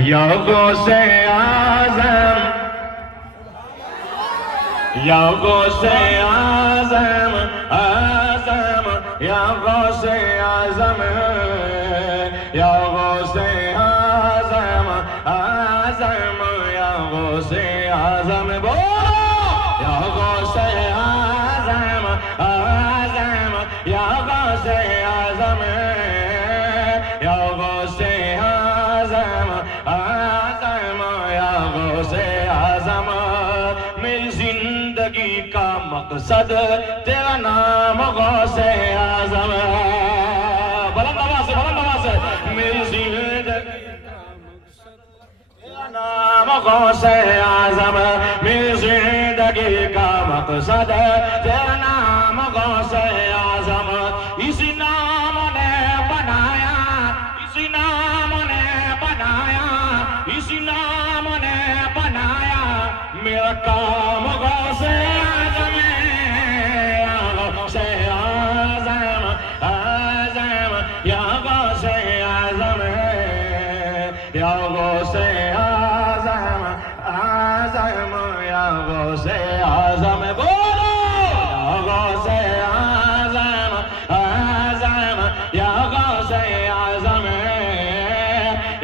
या गौसे आज़म, या गौसे आज़म, आज़म या गौसे आज़म, या गौसे आज़म, आज़म या गौसे आज़म। बोलो या गौसे आज़म, आज़म या गौसे आज़म, या गौसे आज़म, आज़म या गौसे आज़म। मेरी जिंदगी का मकसद तेरा नाम गौसे आज़म है। बुलंद आवाज़ से, बुलंद आवाज़ से। मेरी जिंदगी का मकसद तेरा नाम गौसे आज़म, मेरी जिंदगी का मकसद तेरा नाम गौसे आज़म। इसी नाम ने बनाया, इसी नाम ने बनाया, इसी नाम ने बनाया मेरा काम गौसे आज़म है। गौसे आज़म, आज़म या गौसे आज़म है, या गौसे आज़म, आज़म या गौसे आज़म। बोलो या गौसे आज़म, आज़म या गौसे आज़म है,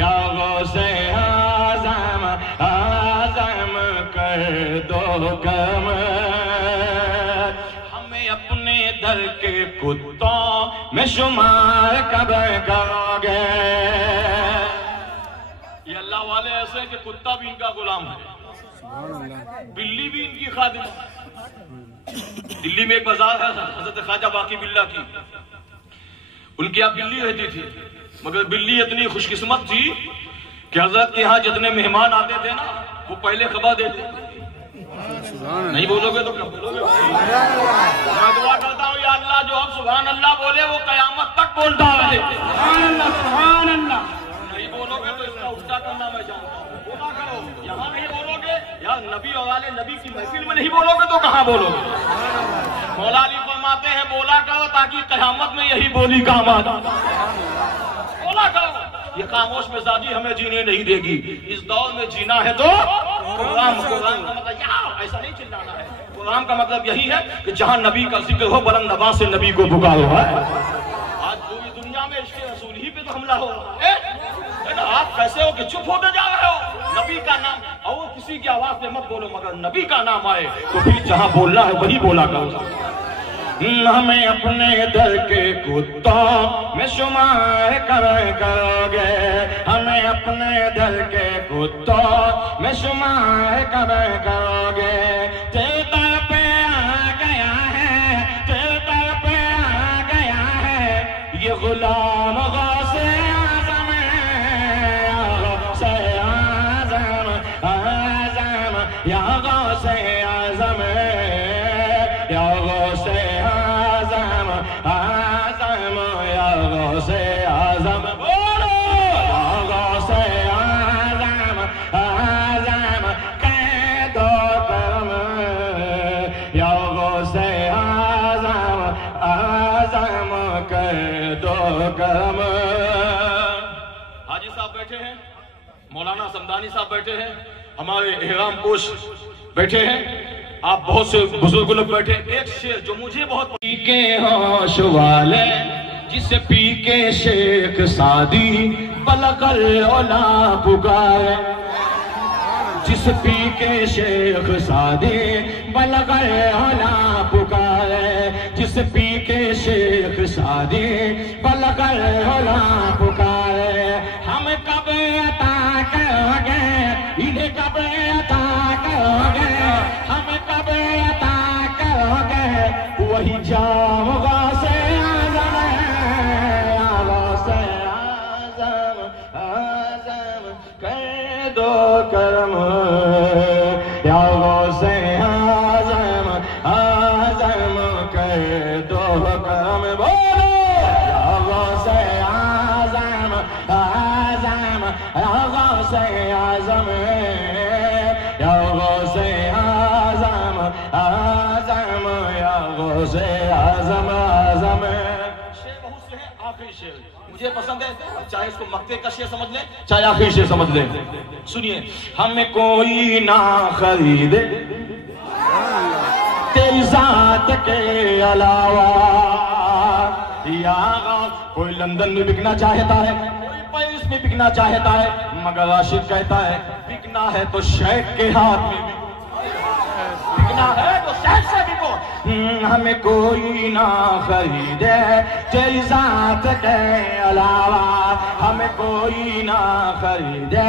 या गौसे आज़म, आज़म कर दो कम। हमें अपने दर के कुत्तों में शुमार कब करोगे? ये अल्लाह वाले ऐसे कि कुत्ता भी इनका गुलाम है, बिल्ली भी इनकी खादिम है। दिल्ली में एक बाजार है हजरत ख्वाजा बाकी बिल्ला की, उनकी यहाँ बिल्ली रहती थी, मगर बिल्ली इतनी खुशकिस्मत थी कि हजरत के यहाँ जितने मेहमान आते थे ना वो पहले खबर देते थे। नहीं बोलोगे तो क्या बोलोगे? मैं दुआ करता हूँ या अल्लाह जो हम सुभान अल्लाह बोले वो कयामत तक बोलता रहे। सुभान अल्लाह, सुभान अल्लाह। नहीं बोलोगे तो इसका उल्टा करना मैं जानता हूँ। बोला करो, यहाँ नहीं बोलोगे यार, नबी और वाले नबी की महफिल में नहीं बोलोगे तो कहाँ बोलोगे? मौला अली फरमाते हैं बोला करो ताकि कयामत में यही बोली काम आ जाए। बोला करो, ये खामोश मिजाजी हमें जीने नहीं देगी। इस दौर में जीना है तो कुरान, कुरान का मतलब यहाँ ऐसा नहीं चिल्लाना है। कुरान का मतलब यही है कि जहाँ नबी का जिक्र हो बुलंद आवाज़ से नबी को पुकारो। आज पूरी दुनिया में इसके रसूल ही पे तो हमला हो रहा है। आप कैसे हो कि चुप होते जा रहे हो? नबी का नाम और किसी की आवाज में मत बोलो, मगर नबी का नाम आए तो फिर जहाँ बोलना है वही बोला करो। हमें अपने दर के कुत्तों में शुमार करोगे, हमें अपने दर के कुत्तों में शुमार करोगे। तेरे दर पे आ गया है, तेरे दर पे आ गया है ये गुलाम गौसे आज़म है, गौसे आज़म, आज़म या गौसे आज़म है, या गौसे आज़म, आज़म या गौसे आज़म। बोलो या गौसे आज़म, आज़म कह दो करम, या गौसे आज़म, आज़म कह दो करम। हाजी साहब बैठे हैं, मौलाना समदानी साहब बैठे हैं, हमारे एहराम पोश बैठे हैं, आप बहुत से बुजुर्ग लोग बैठे। एक शेर जो मुझे बहुत पी के होश वाले, जिसे पी के शेख सादी बलगल ओला पुकारे, जिस पी के शेख सादी बलगल ओला पुकारे, जिस पी के शेख सादी बलगल ओला पुकारे। हम कब अता करोगे, इन्हें कब अता करोगे, हम कब अता करोगे वही जाम गौसे आज़म है, गौसे आज़म, आज़म कर दो करम, या गौसे आज़म, आज़म कर दो करम। बोलो या गौसे आज़म, आज़म या गौसे आज़म, या गौसे आज़म, आज़म या गौसे आज़म, आज़म। शेर बहुत से है, आखिरी शेर मुझे पसंद है, चाहे इसको मक्ते का शेर समझ लें चाहे आखिरी शेर समझ लें। सुनिए, हमें कोई ना खरीदे तेरी जात के अलावा, या कोई लंदन में बिकना चाहता है, कोई पेरिस में बिकना चाहता है, मगर आशिक कहता है बिकना है तो शेख के हाथ में बिकना है तो शेख से बिको। हमें कोई ना खरीदे तेरी जात के अलावा, हमें कोई ना खरीदे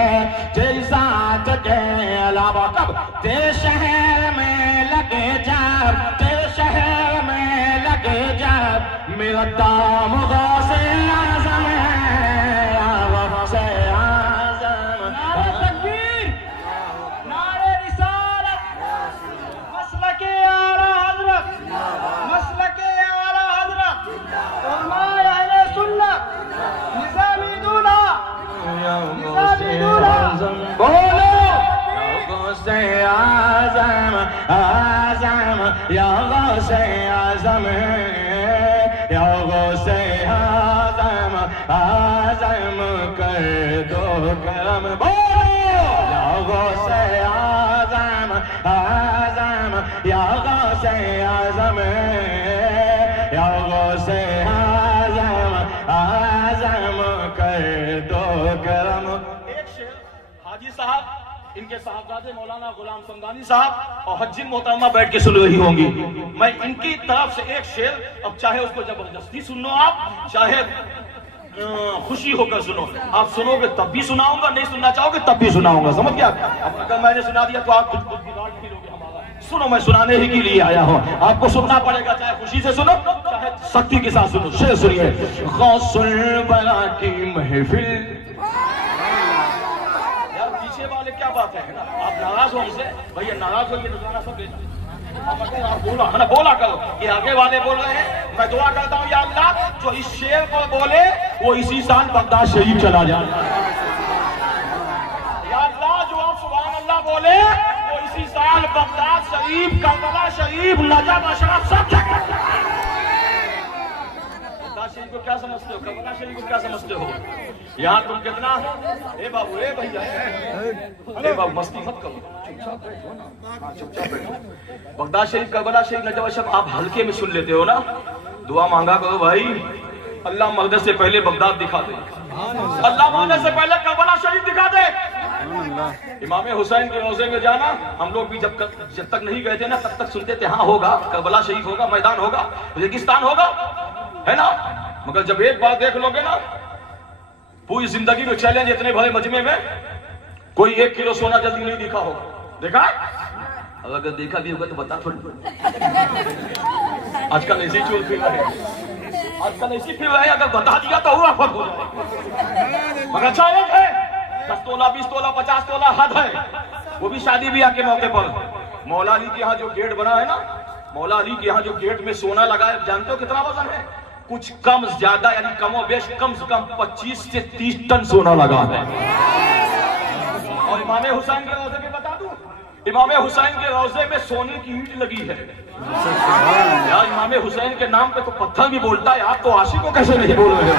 तेरी जात के अलावा। कब तेरे शहर में लगे जब, तेरे शहर में लगे जब, मेरा दाम गौसे आज़म है, गौसे आज़म। नारे तकबीर, नारे रिसालत, मसलके आला हज़रत, मसलके आला हज़रत, उलमाए अहले सुन्नत, निज़ामी दूल्हा, निज़ामी दूल्हा। बोलो गौसे आज़म, आज़म या गौसे आज़म, या गौसे आज़म, आज़म कर दो करम। बोलो या गौसे आज़म, आज़म या गौसे आज़म, या गौसे आज़म, आज़म कर दो करम। एक शेर हाजी साहब, इनके साहबजादे मौलाना गुलाम समदानी साहब और हज्जिन मोहतरमा बैठ के सुन रही होंगी। मैं इनकी तरफ से एक शेर, अब चाहे उसको जबरदस्ती सुन लो आप, चाहे खुशी होकर सुनो, आप सुनोगे तब भी सुनाऊंगा, नहीं सुनना चाहोगे तब भी सुनाऊंगा, समझ गया। अब अगर मैंने सुना दिया तो आप कुछ बिगाड़ फील होगे हमारा। सुनो, मैं सुनाने ही के लिए आया हूँ, आपको सुनना पड़ेगा, चाहे खुशी से सुनो चाहे सख्ती के साथ सुनो। शेर सुनिए। गौसुल बला की महफिल, वाले क्या बात है ना, आप नाराज हो हमसे, भैया नाराज हो, ये तो गाना सब ले जाओ। आप बोला है ना, बोला करो, ये आगे वाले बोल रहे हैं। मैं दुआ करता हूँ या अल्लाह जो इस शेर को बोले वो इसी साल बगदाद शरीफ चला जाए। या अल्लाह जो आप सुभान अल्लाह बोले वो इसी साल बगदाद शरीफ, करबला शरीफ, नजफ अशरफ सब जगह। शरीफ को क्या समझते हो, करबला शरीफ को क्या समझते हो? यहाँ तुम कितना, ए बाबू, ए भैया, ए बाबू मस्ती मत करो, चुपचाप बैठो ना, चुपचाप बैठो। बगदाद शरीफ, करबला शरीफ, नजफ अशरफ आप हल्के में सुन लेते हो ना, दुआ मांगा करो भाई, अल्लाह मगदस से पहले बगदाद दिखा दे, अल्लाह मगदस से पहले करबला शरीफ दिखा दे। इमाम हुसैन के रोजे में जाना, हम लोग भी जब तक नहीं गए थे ना तब तक सुनते थे, हाँ होगा करबला शरीफ होगा, मैदान होगा, रेगिस्तान होगा, है ना। मगर जब एक बार देख लोगे ना, पूरी जिंदगी में चैलेंज इतने बड़े मजमे में कोई 1 किलो सोना जल्दी नहीं दिखा होगा, देखा है? अब अगर देखा भी होगा तो बता थोड़ी। आजकल ऐसी चोर फिर रहे, आजकल ऐसी फिर रहे, अगर बता दिया तो हुआ फर्क हो जाए। मगर चैलेंज है, 10 तोला 20 तोला 50 तोला हद है, वो भी शादी ब्याह के मौके पर। मौला अली के यहाँ जो गेट बना है ना, मौला अली के यहाँ जो गेट में सोना लगा है, जानते हो कितना वजन है? कुछ कम ज्यादा यानी कमो बेश कम से कम 25 से 30 टन सोना लगा है। और इमाम हुसैन के रोजे में बता दूं, इमाम हुसैन के रोजे में सोने की ईंट लगी है। यार इमाम हुसैन के नाम पे तो पत्थर भी बोलता है, आप तो आशिक को कैसे नहीं बोल रहे हो?